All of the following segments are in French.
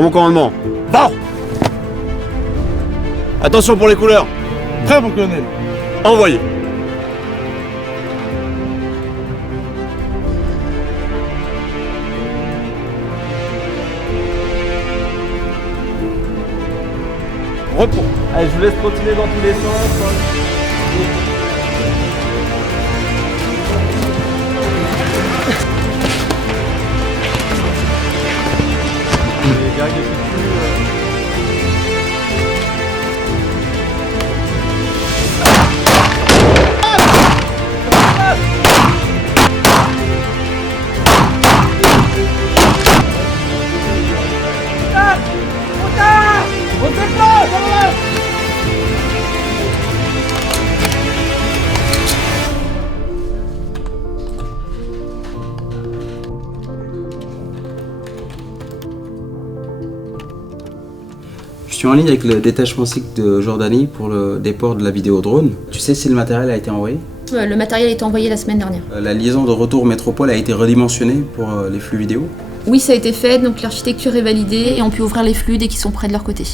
À mon commandement. Va! Attention pour les couleurs. Prêt, mon colonel. Envoyé. Repos. Allez, je vous laisse continuer dans tous les sens. Les gars, qu'est-ce que Je suis en ligne avec le détachement SIC de Jordanie pour le déport de la vidéo drone. Tu sais si le matériel a été envoyé? Le matériel a été envoyé la semaine dernière. La liaison de retour métropole a été redimensionnée pour les flux vidéo? Oui, ça a été fait, donc l'architecture est validée et on peut ouvrir les flux dès qu'ils sont prêts de leur côté.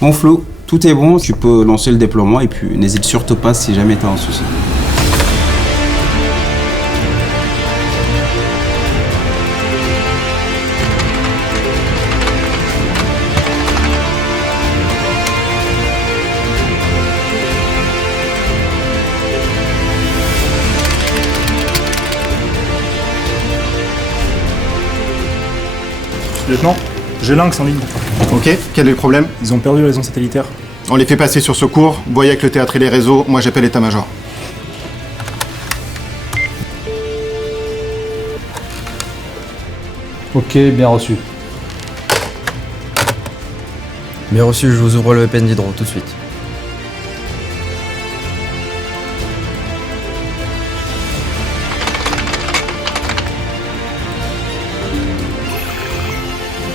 Mon Flo, tout est bon, tu peux lancer le déploiement et puis n'hésite surtout pas si jamais tu as un souci. Lieutenant, j'ai Lynx en ligne. Ok, quel est le problème? Ils ont perdu la raison satellitaire. On les fait passer sur secours, voyez avec le théâtre et les réseaux, moi j'appelle l'état-major. Ok, bien reçu. Bien reçu, je vous ouvre le VPN d'Hydro tout de suite.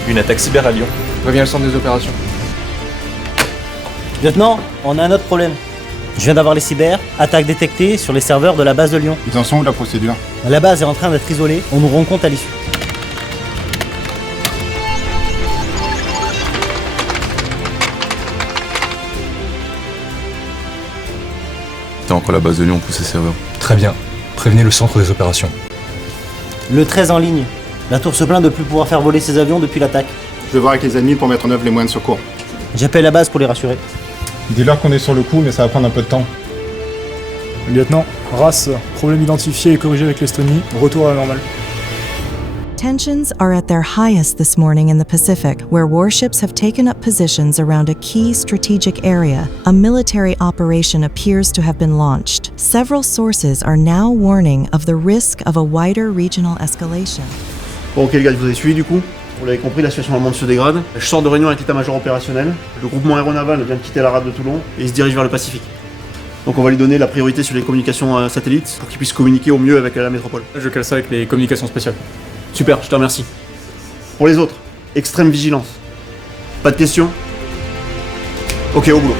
Une attaque cyber à Lyon. Préviens le centre des opérations. Lieutenant, on a un autre problème. Je viens d'avoir les cyber, attaque détectée sur les serveurs de la base de Lyon. Ils en sont où la procédure? La base est en train d'être isolée, on nous rend compte à l'issue. T'as encore la base de Lyon pour ces serveurs. Très bien. Prévenez le centre des opérations. Le 13 en ligne. La tour se plaint de ne plus pouvoir faire voler ses avions depuis l'attaque. Je vais voir avec les ennemis pour mettre en œuvre les moyens de secours. J'appelle la base pour les rassurer. Dis-leur qu'on est sur le coup, mais ça va prendre un peu de temps. Lieutenant, race, problème identifié et corrigé avec l'Estonie, retour à la normale. Tensions are at their highest this morning in the Pacific, where warships have taken up positions around a key strategic area. A military operation appears to have been launched. Several sources are now warning of the risk of a wider regional escalation. Bon, ok les gars, vous avez suivi du coup? Vous l'avez compris, la situation allemande se dégrade. Je sors de réunion avec l'état-major opérationnel. Le groupement aéronaval vient de quitter la rade de Toulon et il se dirige vers le Pacifique. Donc on va lui donner la priorité sur les communications satellites pour qu'il puisse communiquer au mieux avec la métropole. Je cale ça avec les communications spéciales. Super, je te remercie. Pour les autres, extrême vigilance. Pas de questions? Ok, au boulot.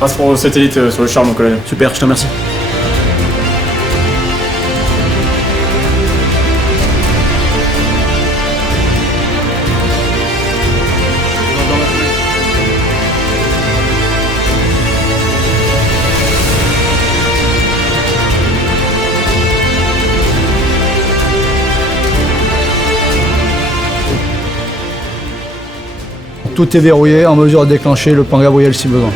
Race pour satellite sur le char, mon colonel. Super, je te remercie. Tout est verrouillé, en mesure de déclencher le plan Gabriel si besoin.